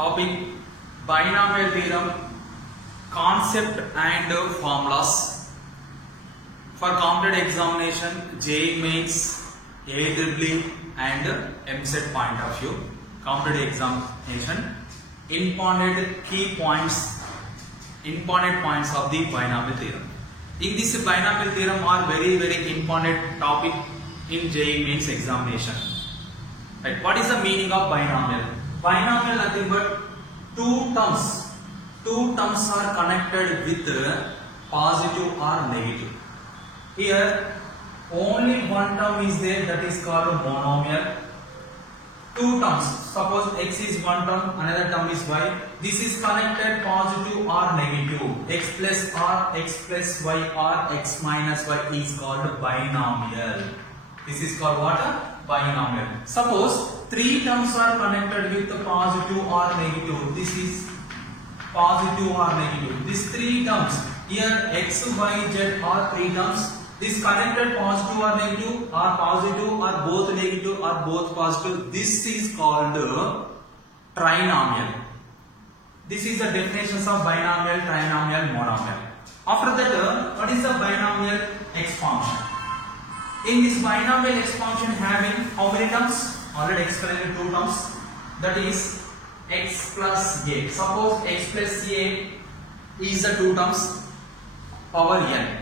Topic: binomial theorem, concept and formulas. For competitive examination, JEE Mains, AEEE and MCET point of view, competitive examination, important key points, important points of the binomial theorem. In this binomial theorem are very important topic in JEE Mains examination. Right? What is the meaning of binomial? Binomial nothing but two terms. Two terms are connected with positive or negative. Here only one term is there, that is called monomial. Two terms, suppose x is one term, another term is y. This is connected positive or negative. X plus r, x plus y or x minus y is called binomial. This is called what? Binomial. Suppose three terms are connected with positive or negative. This is positive or negative. These three terms, here x, y, z are three terms. This connected positive or negative, or positive or both negative or both positive. This is called trinomial. This is the definitions of binomial, trinomial, monomial. After that, what is the binomial expansion? In this binomial expansion having how many terms? Already explained two terms. That is x plus a. Suppose x plus a is the two terms, power n.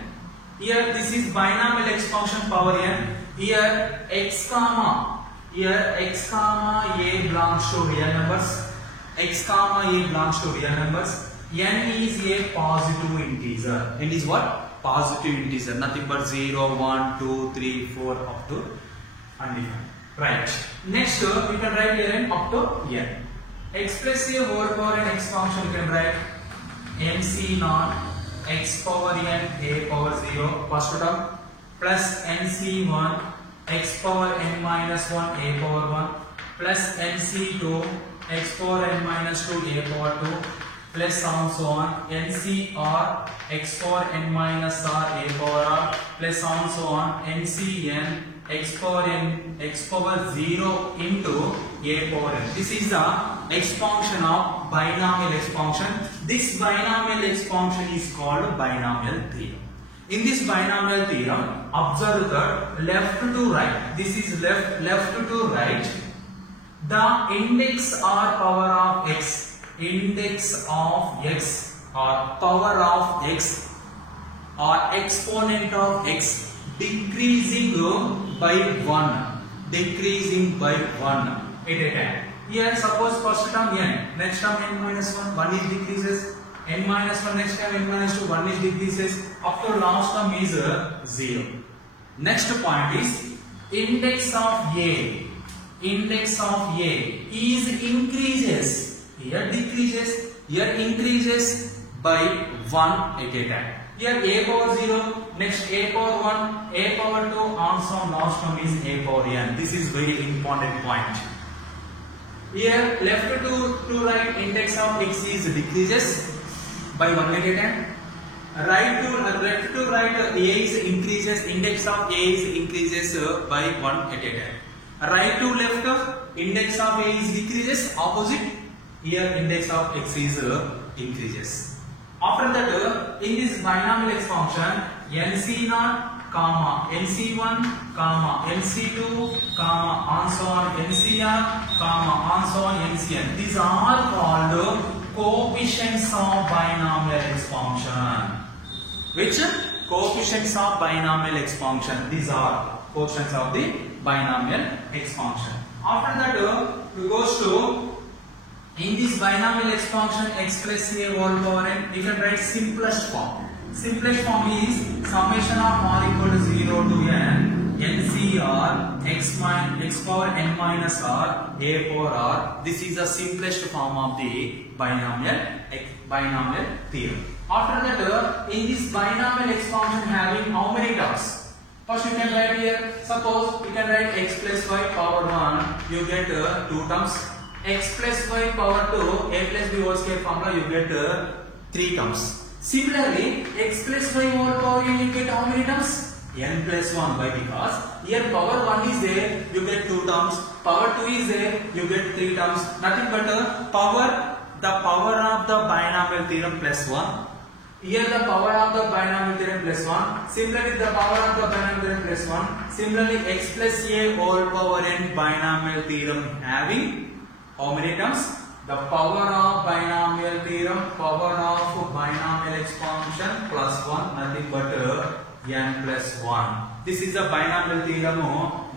Here this is binomial expansion power n. Here x comma a belongs to real numbers. X comma a belongs to real numbers. N is a positive integer. N is what? Positive integer. Nothing but 0, 1, 2, 3, 4 up to undefined. Right. Next we can write here n up to n. X plus a whole power n expansion you can write nc naught x power n a power 0 first term plus nc1 x power n minus 1 a power 1 plus nc2 x power n minus 2 a power 2 plus so on ncr x power n minus r a power r plus so on ncn x power n x power 0 into a power n. This is the expansion of binomial expansion. This binomial expansion is called binomial theorem. In this binomial theorem, observe that left to right, this is left to right, the index or power of x, index of x or power of x or exponent of x decreasing by 1, decreasing by 1 at a time. Here suppose first term n, next term n minus 1, 1 is decreases, n minus 1, next term n minus 2, 1 is decreases, up to last term is 0. Next point is index of a. Index of a is increases, here decreases, here increases by 1 at a time. Here a power 0, next a power 1, a power 2, and so on, last term is a power n. This is very important point. Here left to right, index of x is decreases by 1 at a time. Left to right, a is increases, index of a is increases by 1 at a time. Right to left, index of a is decreases, opposite, here index of x is increases. After that, in this binomial expansion, nc0, comma nc1, comma nc2, comma and so on ncr, comma and so on ncn. These are called coefficients of binomial expansion. Which coefficients of binomial expansion? These are coefficients of the binomial expansion. After that, we goes to in this binomial expansion x plus a whole power n, you can write simplest form. Simplest form is summation of r equal to 0 to n ncr x power n minus r a power r. This is the simplest form of the binomial theorem. After that, in this binomial expansion having how many terms? First you can write here, suppose you can write x plus y power 1, you get 2 terms. X plus y power 2, a plus b whole square formula, you get 3 terms. Similarly, x plus y whole power n, you get how many terms? N plus 1. Why? Because here power 1 is there, you get 2 terms. Power 2 is there, you get 3 terms. Nothing but power the power of the binomial theorem plus 1. Here the power of the binomial theorem plus 1. Similarly, the power of the binomial theorem plus 1. Similarly, x plus a whole power n binomial theorem having how many terms? The power of binomial theorem, power of binomial expansion plus 1, nothing but n plus 1. This is the binomial theorem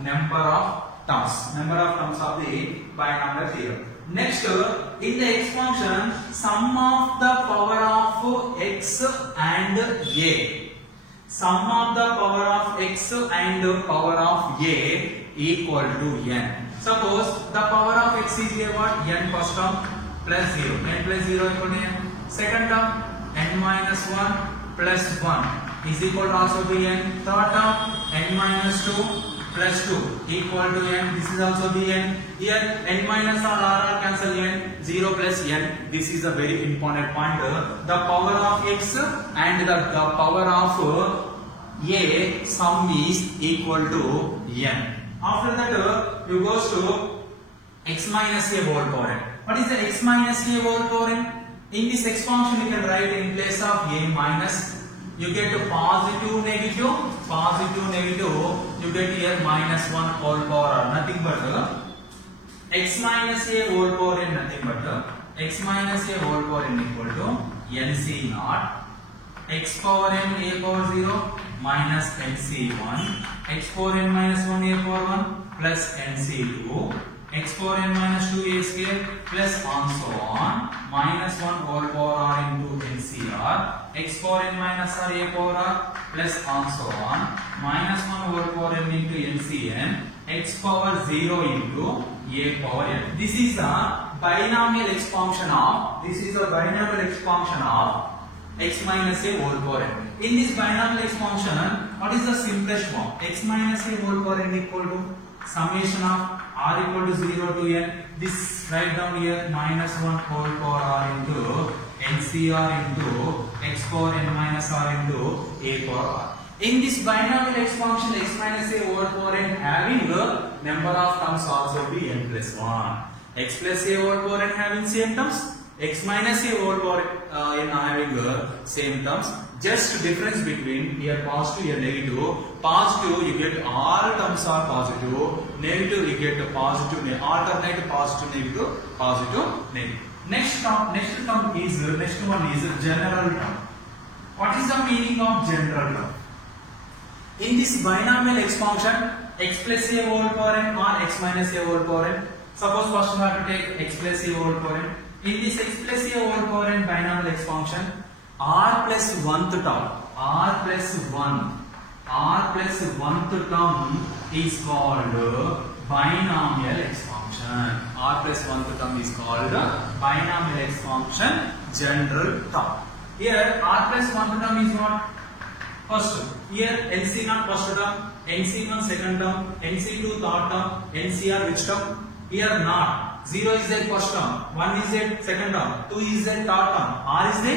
number of terms of the binomial theorem. Next, in the expansion, sum of the power of x and a. Sum of the power of x and power of a equal to n. Suppose the power of x is here what? N first term plus 0. N plus 0 equal to n. Second term n minus 1 plus 1 is equal to also be n. Third term n minus 2 plus 2 equal to n. This is also the n. Here n minus r cancel n. 0 plus n. This is a very important point. The power of x and the power of a sum is equal to n. After that you goes to x minus a whole power n. What is the x minus a whole power n? In this expansion you can write in place of a minus. You get positive, negative, you get here minus 1 whole power n, nothing but x minus a whole power n, nothing but x minus a whole power n equal to nc naught x power n a power 0 minus nc1 x power n minus 1 a power 1 plus nc2 x power n minus 2 a square plus and so on minus 1 whole power r into ncr x power n minus r a power r plus and so on minus 1 whole power n into ncn x power 0 into a power n. This is the binomial expansion of x minus a whole power n. In this binomial expansion, what is the simplest form? X minus a whole power n equal to summation of r equal to 0 to n. This write down here minus 1 whole power r into ncr into x power n minus r into a power r. In this binomial expansion, x minus a whole power n having number of terms also be n plus 1. X plus a whole power n having same terms. X minus a whole power n having same terms. Just difference between here positive here negative. Positive you get all terms are positive. Negative you get positive, alternate positive negative. Next one is general term. What is the meaning of general term? In this binomial expansion, x plus a whole power n or x minus a whole power n. Suppose first we have to take x plus a whole power n. In this x plus a whole power n binomial expansion, r plus 1th term is called binomial expansion. R plus 1th term is called binomial expansion general term. Here r plus 1th term is what? First, here nc0 first term, nc1 second term, nc2 third term, ncr which term? Here not. 0 is the first term, 1 is the second term, 2 is the third term, r is the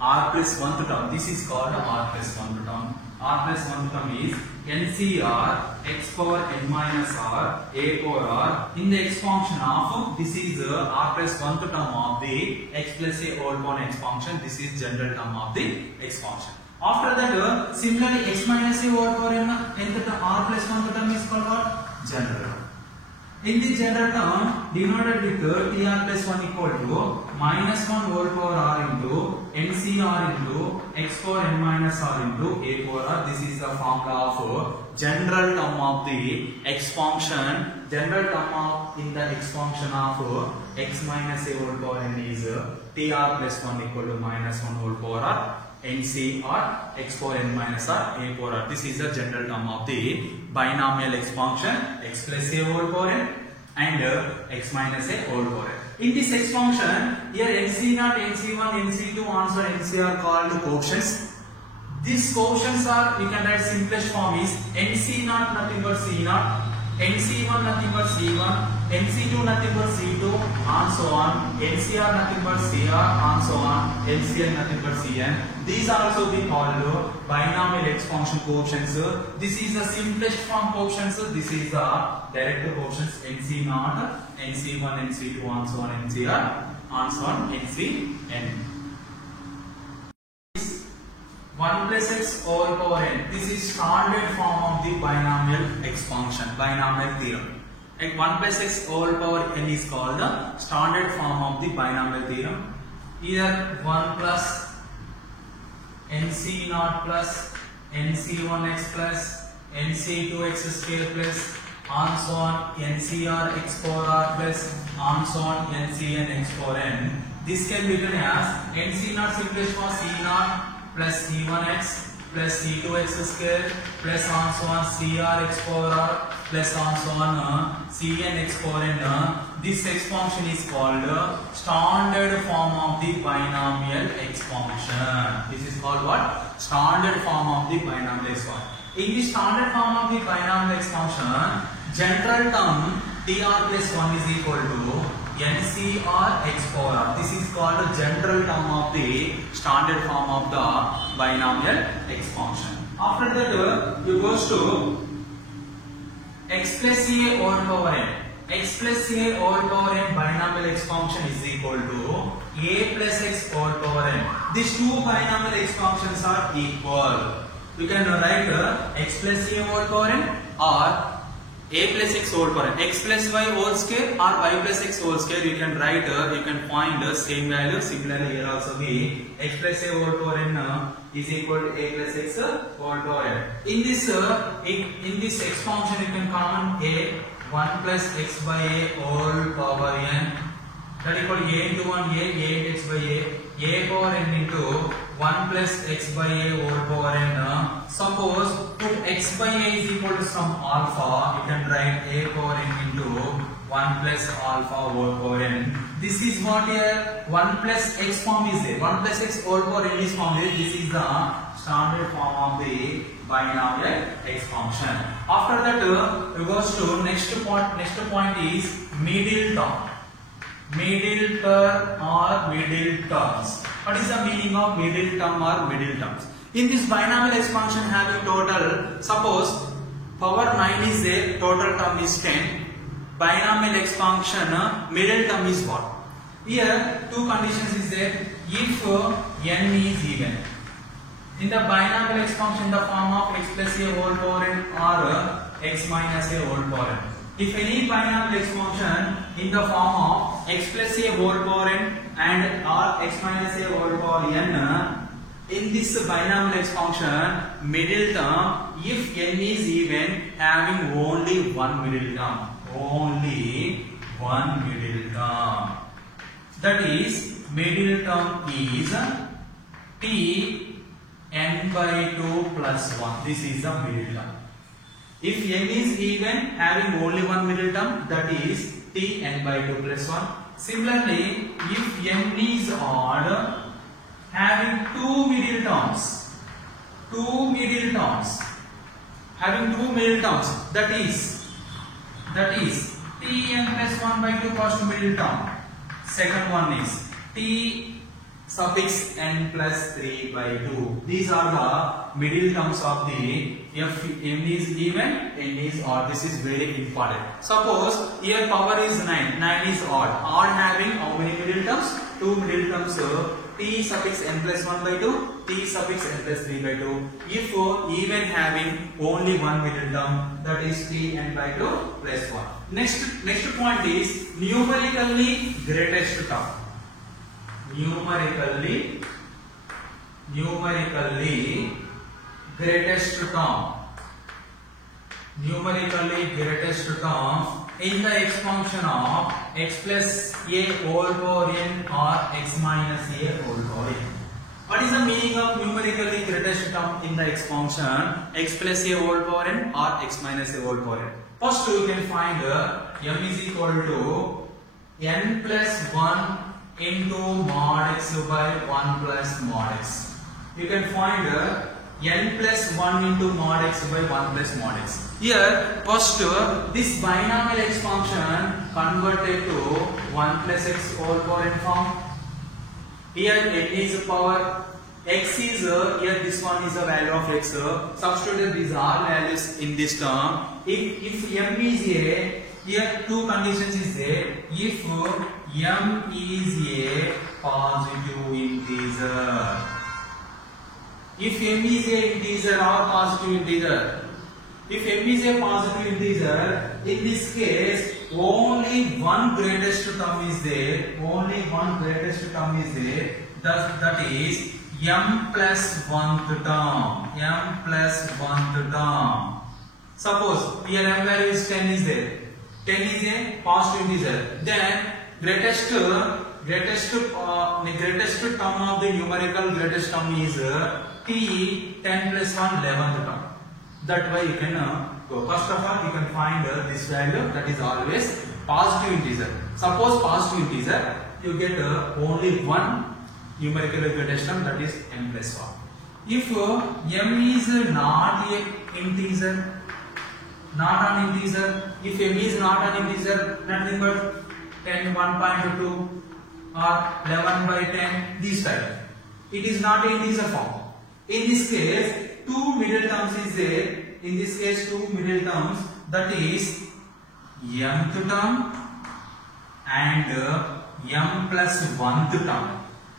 r plus 1th term. This is called r plus 1th term. R plus 1th term is ncr x power n minus r a power r. In the expansion of this is r plus 1th term of the x plus a whole power expansion. This is general term of the expansion. After that, similarly x minus a whole power n nth term r plus 1th term is called what? General term. In this general term, denoted with tr plus 1 equal to minus 1 whole power r into ncr into x power n minus r into a power r. This is the formula of general term of the expansion. General term of in the expansion of x minus a whole power n is tr plus 1 equal to minus 1 whole power r ncr x power n minus r a power r. This is the general term of the binomial expansion x plus a whole power n and x minus a whole power n. In this expansion, here nc0, nc1, nc2, also nc are called coefficients. These coefficients are, we can write simplest form is nc0 nothing but c0, nc1 nothing but c1, nc2 nothing but c2, and so on, ncr nothing but cr, and so on, ncn nothing but cn. These are also be called binomial expansion coefficients. This is the simplest form coefficients. This is the direct coefficients nc0, nc1, nc2, and so on, ncr. and so on NCN. 1 plus x all power n. This is standard form of the binomial expansion, binomial theorem. Like 1 plus x all power n is called the standard form of the binomial theorem. Here 1 plus nc naught plus nc1x plus nc2x square plus and so on ncr x power r plus and so on ncn x power n. This can be written as nc naught simplifies for c naught plus c1x plus c2x square plus and so on cr x power r plus and so on cn x power n. This expansion is called standard form of the binomial expansion. This is called what? Standard form of the binomial expansion. In the standard form of the binomial expansion, general term tr plus 1 is equal to ncr x power r. This is called the general term of the standard form of the binomial expansion. After that, you goes to x plus a all power n. X plus a all power n binomial expansion is equal to a plus x all power n. These two binomial expansions are equal. You can write x plus a all power n or a plus x whole power n. X plus y whole square or y plus x whole square. You can write, you can find the same value. Similarly, here also be x plus a whole power n is equal to a plus x whole power n. In this expansion, you can common a 1 plus x by a whole power n. That equal to a into 1 a into x by a power n into 1 plus x by a whole power n. Suppose put x by a is equal to some alpha, you can write a power n into 1 plus alpha whole power n. This is what here 1 plus x form is there. 1 plus x whole power n is form is. This is the standard form of the binomial expansion. After that, we goes to next point is middle term. Middle term or middle terms. What is the meaning of middle term or middle terms? In this binomial expansion having total, suppose power 9 is there, total term is 10. Binomial expansion middle term is what? Here two conditions is there. If n is even. In the binomial expansion, the form of x plus a whole power n or x minus a whole power n. If any binomial expansion in the form of x plus a whole power n and or x minus a whole power n, in this binomial expansion, middle term, if n is even, having only one middle term, only one middle term. That is, middle term is t n by 2 plus 1. This is the middle term. If n is even, having only one middle term, that is t n by 2 plus 1. Similarly, if n is odd, having two middle terms, having two middle terms, that is t n plus 1 by 2 first middle term. Second one is t suffix n plus 3 by 2. These are the middle terms of the if n is even, n is odd. This is very important. Suppose here power is 9, 9 is odd. Odd having how many middle terms? Two middle terms. T suffix n plus 1 by 2, t suffix n plus 3 by 2. If even having only one middle term, that is t n by 2 plus 1. Next point is numerically greatest term. Numerically greatest term. Numerically greatest term in the expansion of x plus a whole power n or x minus a whole power n. What is the meaning of numerically greatest term in the expansion x plus a whole power n or x minus a whole power n? First you can find m is equal to n plus 1 into mod x by 1 plus mod x. You can find n plus 1 into mod x by 1 plus mod x. Here, first this binomial expansion converted to 1 plus x whole power n form. Here n is power, x is here this one is the value of x. Substitute these all values in this term. If m is a, here two conditions is there. If m is a positive integer. If m is a integer or positive integer, if m is a positive integer, in this case only one greatest term is there. Only one greatest term is there. That is m plus 1th term. M plus 1th term. Suppose here m value is 10 is there. 10 is a positive integer. Then greatest term of the numerical greatest term is t 10 plus 1 11th term. That way you can go. First of all, you can find this value, that is always positive integer. Suppose positive integer, you get only one numerical greatest term, that is m plus 1. If m is not an integer, if m is not an integer, nothing but 10 1.2 or 11 by 10, this type. It is not an integer form. In this case, two middle terms is there. In this case, two middle terms, that is mth term and m plus 1th term.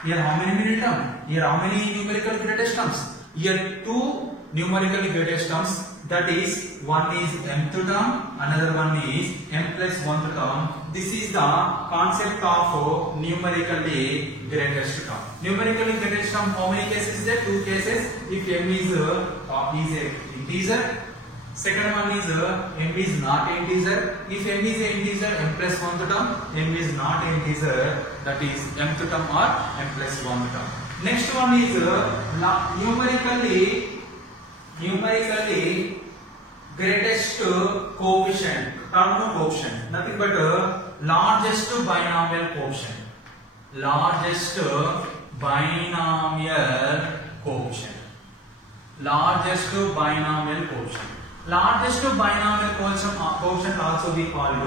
Here how many middle terms? Here how many numerical greatest terms? Here two numerical greatest terms, that is one is mth term, another one is m plus 1th term. This is the concept of numerically greatest term. Numerically greatest term, how many cases is there? Two cases. If m is a integer. Second one is m is not an integer. If m is an integer, m plus 1th term. M is not an integer, that is mth term or m plus 1th term. Next one is numerically greatest coefficient. Term coefficient, nothing but largest binomial coefficient. Largest binomial coefficient. Largest binomial coefficient. Largest binomial coefficient also we called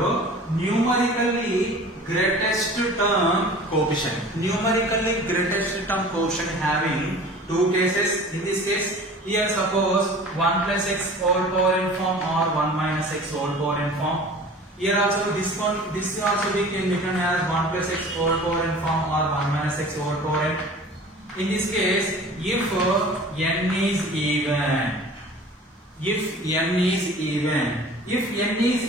numerically greatest term coefficient. Numerically greatest term coefficient having two cases. In this case, here suppose 1 plus x whole power n form or 1 minus x whole power n form. Here also this also we can written as 1 plus x whole power n form or 1 minus x whole power n. In this case, if n is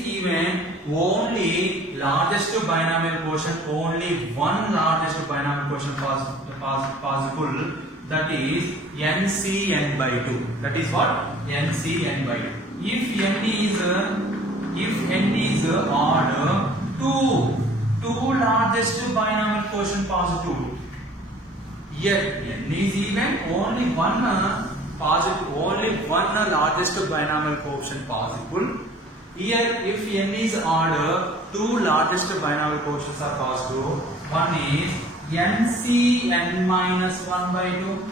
even, only largest binomial quotient, only one largest binomial quotient possible, that is NCn by 2. That is what? NCn by 2. If n is odd, two largest binomial quotient possible. Here n is even, only one largest binomial quotient possible. Here if n is odd, two largest binomial quotients are possible. One is NCn minus 1 by 2.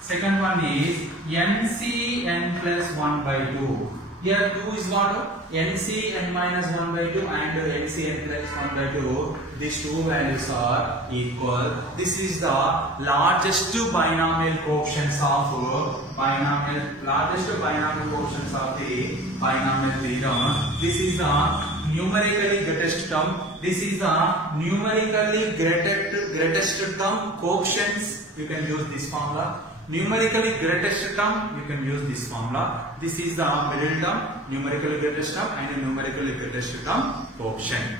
Second one is NCn plus 1 by 2. Here 2 is what? NCn minus 1 by 2 and NCn plus 1 by 2. These two values are equal. This is the largest binomial coefficients of largest binomial coefficients of the binomial theorem. This is the numerically greatest term. This is the numerically greatest term coefficients. You can use this formula. Numerically greatest term, you can use this formula. This is the middle term, numerically greatest term and numerically greatest term coefficient.